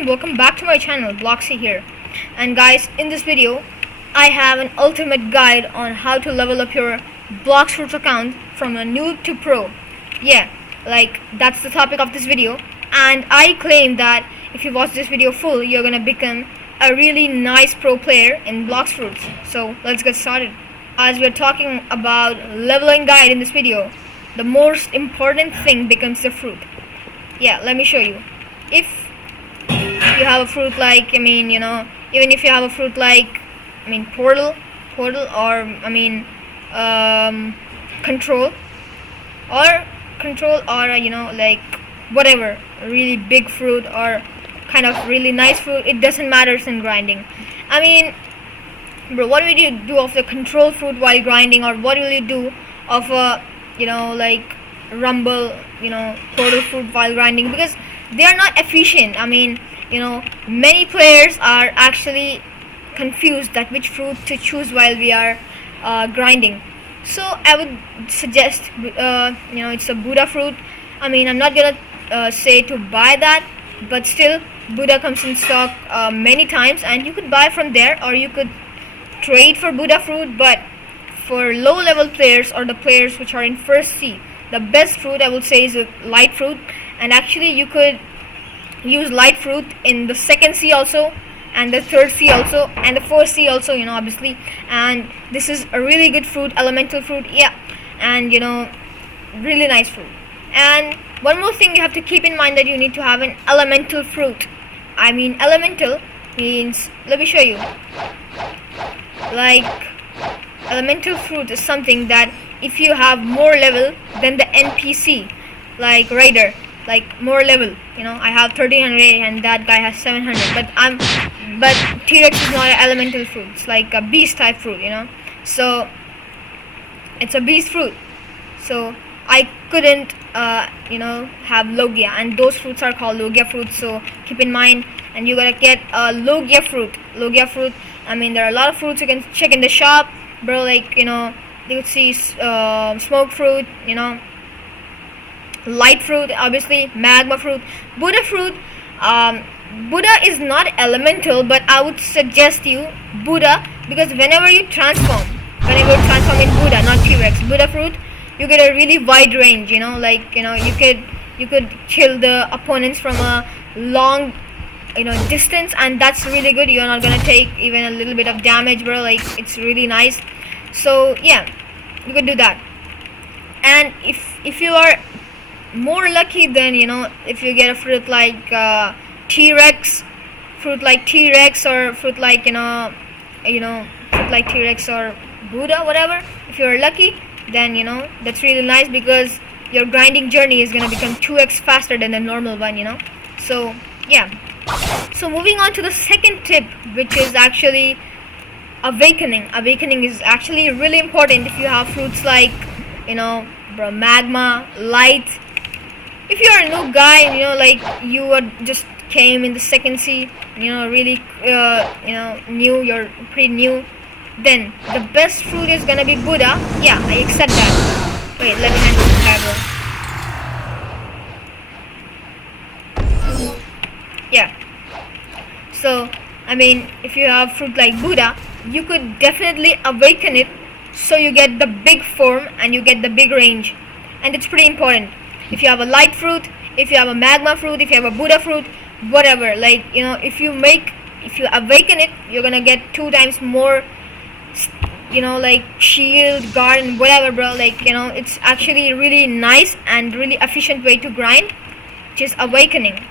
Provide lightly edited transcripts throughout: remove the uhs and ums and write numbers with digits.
everyone, welcome back to my channel. Blox here. And guys, in this video I have an ultimate guide on how to level up your Blox Fruits account from a noob to pro. Yeah, like that's the topic of this video, and I claim that if you watch this video full, you're gonna become a really nice pro player in Blox Fruits. So let's get started. As we're talking about leveling guide in this video, the most important thing becomes the fruit. Yeah, let me show you. If you have a fruit like, even if you have a fruit like, portal, or control, or like whatever, really big fruit or kind of really nice fruit, it doesn't matter in grinding. Bro, what will you do of the control fruit while grinding, or what will you do of a like rumble, portal fruit while grinding? Because they are not efficient. Many players are actually confused that which fruit to choose while we are grinding. So I would suggest it's a Buddha fruit. I'm not gonna say to buy that, but still Buddha comes in stock many times, and you could buy from there, or you could trade for Buddha fruit. But for low level players, or the players which are in first C, the best fruit I would say is a light fruit. And actually you could use light fruit in the second C also, and the third C also, and the fourth C also, obviously. And this is a really good fruit, elemental fruit. Yeah, and really nice fruit. And one more thing you have to keep in mind, that you need to have an elemental fruit. Elemental means, let me show you. Like, elemental fruit is something that if you have more level than the NPC, like Raider, like more level, I have 1300 and that guy has 700, but T-Rex is not an elemental fruit. It's like a beast type fruit, so it's a beast fruit. So I couldn't have Logia, and those fruits are called Logia fruits. So keep in mind, and you gotta get a Logia fruit. There are a lot of fruits you can check in the shop, bro. Like, you could see smoke fruit, light fruit, obviously, magma fruit, Buddha fruit. Buddha is not elemental, but I would suggest you Buddha, because whenever you transform in Buddha, not T-Rex, Buddha fruit, you get a really wide range. You could kill the opponents from a long distance, and that's really good. You're not gonna take even a little bit of damage, bro. Like, it's really nice. So yeah, you could do that. And if you are more lucky, then if you get a fruit like T-Rex, or fruit like T-Rex, or Buddha, whatever, if you're lucky, then that's really nice, because your grinding journey is gonna become 2x faster than the normal one. So yeah. So moving on to the second tip, which is actually awakening is actually really important. If you have fruits like magma, light. If you're a new guy, like you are just came in the second C, really new, you're pretty new, then the best fruit is gonna be Buddha. Yeah, I accept that. Wait, let me handle the camera. Yeah, so if you have fruit like Buddha, you could definitely awaken it, so you get the big form and you get the big range, and it's pretty important. If you have a light fruit, if you have a magma fruit, if you have a Buddha fruit, whatever, like if you awaken it, you're gonna get 2 times more, like shield, guard, and whatever, bro. Like, it's actually really nice and really efficient way to grind, which is awakening.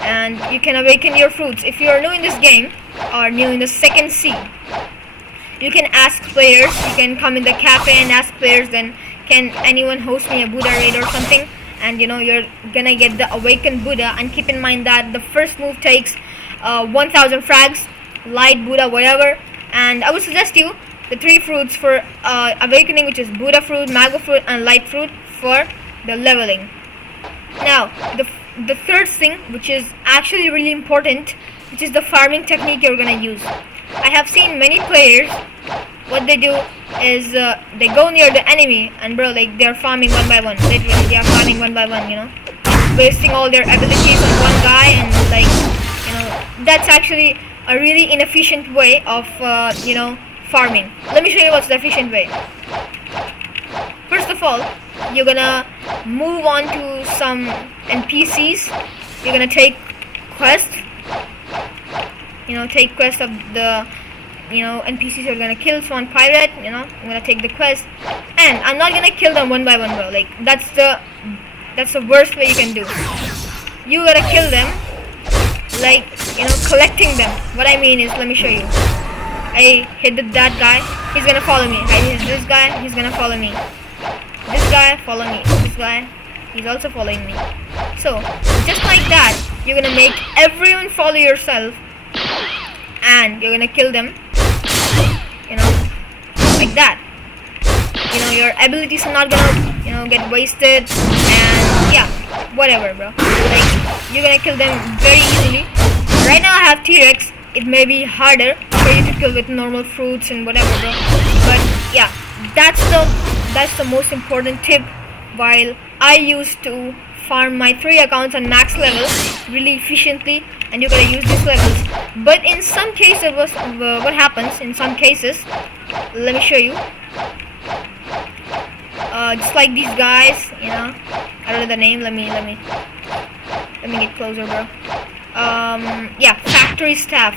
And you can awaken your fruits. If you are new in this game, or new in the second C, you can ask players. You can come in the cafe and ask players, then can anyone host me a Buddha raid or something, and you're gonna get the awakened Buddha. And keep in mind that the first move takes 1000 frags, light, Buddha, whatever. And I would suggest you the 3 fruits for awakening, which is Buddha fruit, magma fruit, and light fruit for the leveling. Now the third thing, which is actually really important, which is the farming technique you're gonna use. I have seen many players, what they do is they go near the enemy, and bro, like, they're farming one by one. Literally, they are farming one by one, wasting all their abilities on one guy, and like, that's actually a really inefficient way of farming. Let me show you what's the efficient way. First of all, you're gonna move on to some NPCs. You're gonna take quests. Take quests of the NPCs you're gonna kill. Swan pirate. I'm gonna take the quest, and I'm not gonna kill them one by one, bro. Like that's the worst way you can do. You gotta kill them, like collecting them. What I mean is, let me show you. I hit that guy. He's gonna follow me. I hit this guy. He's gonna follow me. This guy follow me. This guy, he's also following me. So just like that, you're gonna make everyone follow yourself, and you're gonna kill them. Like that. Your abilities are not gonna get wasted, and yeah, whatever, bro. Like you're gonna kill them very easily. Right now I have T-Rex. It may be harder for you to kill with normal fruits and whatever, bro. But yeah, that's the most important tip. While I used to farm my 3 accounts on max level really efficiently, and you gotta use these levels. But in some cases, what happens in some cases, let me show you. Just like these guys, I don't know the name. Let me get closer, bro. Yeah, factory staff.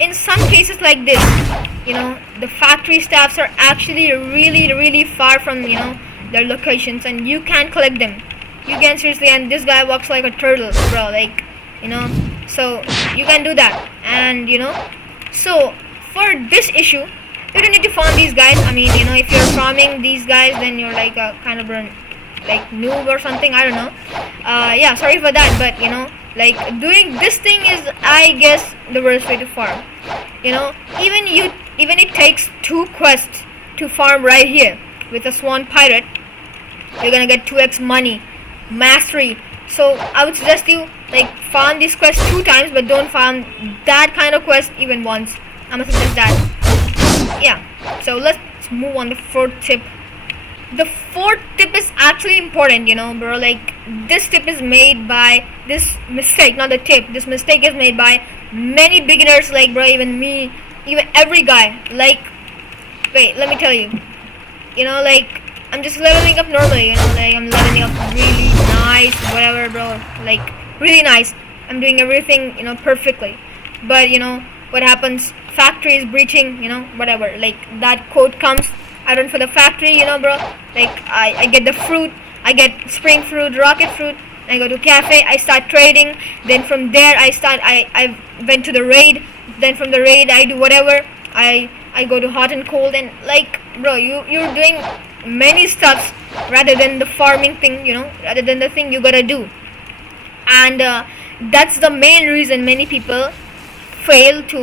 In some cases like this, the factory staffs are actually really far from their locations, and you can't collect them. You can seriously, and this guy walks like a turtle, bro. Like so you can do that, and so for this issue, you don't need to farm these guys. I mean, if you're farming these guys, then you're like a kind of like noob or something. I don't know. Yeah, sorry for that, but like doing this thing is, I guess, the worst way to farm. Even it takes 2 quests to farm right here with a swan pirate. You're gonna get 2x money, mastery. So I would suggest you like farm this quest 2 times, but don't farm that kind of quest even once. I'm gonna suggest that. Yeah. So let's move on to the 4th tip. The 4th tip is actually important, bro. Like this tip is made by this mistake, not the tip. This mistake is made by many beginners, like bro, even me, even every guy. Like, wait, let me tell you. Like I'm just leveling up normally. Like I'm leveling up really nice, whatever, bro. Like really nice. I'm doing everything, perfectly. But what happens? Factory is breaching, whatever. Like that code comes. I run for the factory, bro. Like I get the fruit. I get spring fruit, rocket fruit. I go to cafe. I start trading. Then from there I went to the raid. Then from the raid I do whatever. I go to hot and cold, and like bro, you're doing many stuffs rather than the farming thing, rather than the thing you gotta do. And that's the main reason many people fail to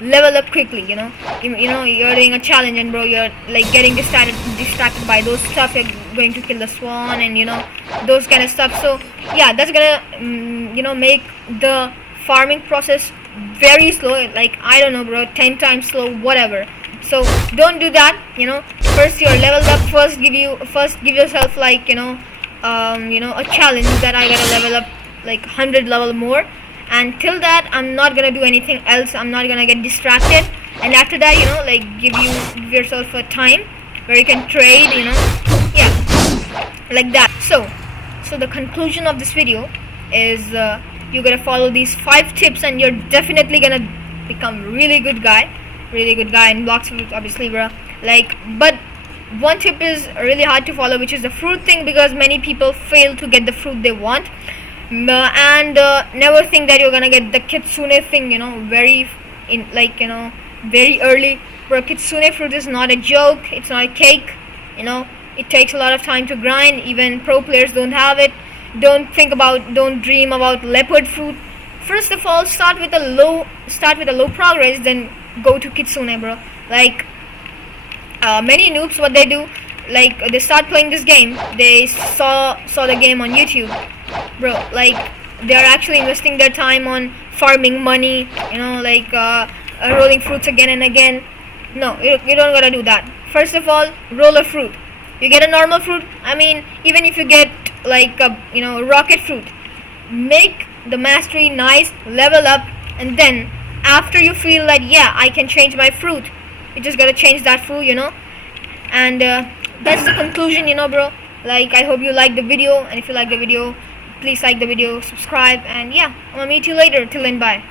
level up quickly. You're doing a challenge, and bro, you're like getting distracted by those stuff. You're going to kill the swan, and those kind of stuff. So yeah, that's gonna make the farming process very slow. Like I don't know, bro, 10 times slow, whatever. So don't do that. First you're leveled up. First give yourself like a challenge that I gotta level up like 100 level more. And till that, I'm not gonna do anything else. I'm not gonna get distracted. And after that, like give yourself a time where you can trade. Yeah, like that. So the conclusion of this video is you gotta follow these 5 tips, and you're definitely gonna become really good guy in Blox, obviously, bro. Like, but one tip is really hard to follow, which is the fruit thing, because many people fail to get the fruit they want. And never think that you're gonna get the kitsune thing, very early. Bro, kitsune fruit is not a joke. It's not a cake. It takes a lot of time to grind. Even pro players don't have it. Don't dream about leopard fruit. First of all, start with a low progress, then go to kitsune, bro. Like many noobs, what they do, like they start playing this game. They saw the game on YouTube. Bro, like they are actually investing their time on farming money, rolling fruits again and again. No, you don't gotta do that. First of all, roll a fruit. You get a normal fruit. I mean, even if you get like a rocket fruit, make the mastery, nice, level up, and then after you feel like, yeah, I can change my fruit, you just gotta change that fruit, and that's the conclusion, bro. Like, I hope you like the video, and if you like the video, please like the video, subscribe, and yeah, I'm gonna meet you later. Till then, bye.